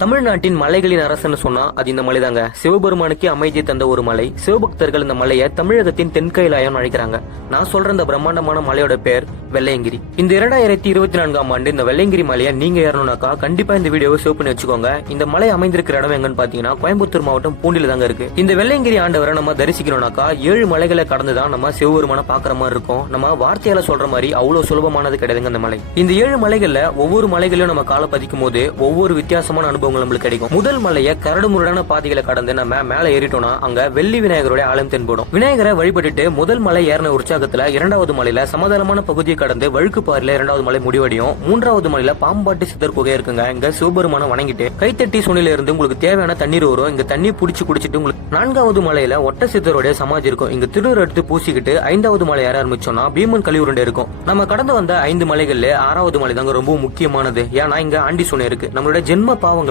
தமிழ்நாட்டின் மலைகளின் அரசன்னு சொன்னா அது இந்த மலை தாங்க. சிவபெருமானுக்கு அமைதி தந்த ஒரு மலை. சிவபக்தர்கள் இந்த மலையை தமிழகத்தின் தென்கைலாயம் அழைக்கிறாங்க. நான் சொல்ற இந்த பிரம்மாண்டமான மலையோட பேர் வெள்ளையங்கிரி. இந்த 2024ஆம் ஆண்டு இந்த வெள்ளையங்கிரி மலையை நீங்க ஏறணும்னாக்கா கண்டிப்பா இந்த வீடியோவை சேவ் பண்ணி வச்சுக்கோங்க. இந்த மலை அமைந்திருக்கிற இடம் எங்கன்னு பாத்தீங்கன்னா கோயம்புத்தூர் மாவட்டம் பூண்டில தாங்க இருக்கு. இந்த வெள்ளையங்கிரி ஆண்டவரை நம்ம தரிசிக்கணும்னாக்கா 7 மலைகளை கடந்துதான் நம்ம சிவபெருமான பாக்குற மாதிரி இருக்கும். நம்ம வார்த்தையால சொல்ற மாதிரி அவ்வளவு சுலபமானது கிடையாதுங்க இந்த மலை. இந்த 7 மலைகள்ல ஒவ்வொரு மலைகளையும் நம்ம காலை பதிக்கும் போது ஒவ்வொரு வித்தியாசமான அனுபவம் நம்மளுக்கு கிடைக்கும். முதல் மலையை கரடு முரடான பாதைகளை கடந்து நம்ம மேல ஏறிட்டோம்னா அங்க வெள்ளி விநாயகருடைய ஆலயம் தென்படும். விநாயகரை வழிபட்டுட்டு முதல் மலை ஏறின உற்சாகத்துல 2வது மலையில சமதளமான பகுதியை கடந்து வழுக்கு பாறையில 2வது மலை முடிவடையும். 3வது மலையில பாம்பாட்டி சித்தர் குகை இருக்குங்க. இங்க சிவபெருமான வணங்கிட்டு கைத்தட்டி சுனில இருந்து உங்களுக்கு தேவையான தண்ணீர் வரும். இங்க தண்ணி புடிச்சு குடிச்சிட்டு உங்களுக்கு 4வது மலையில ஒட்ட சித்தருடைய சமாதி இருக்கும். இங்க திருநூறு எடுத்து பூசிக்கிட்டு 5வது மலை ஏற ஆரம்பிச்சோம்னா பீமன் கலியுருண்டை இருக்கும். நம்ம கடந்து வந்த 5 மலைகள்ல 6வது மலை தாங்க ரொம்ப முக்கியமானது. ஏன்னா இங்க ஆண்டி சுனை இருக்கு. நம்மளோட ஜென்ம பாவங்கள்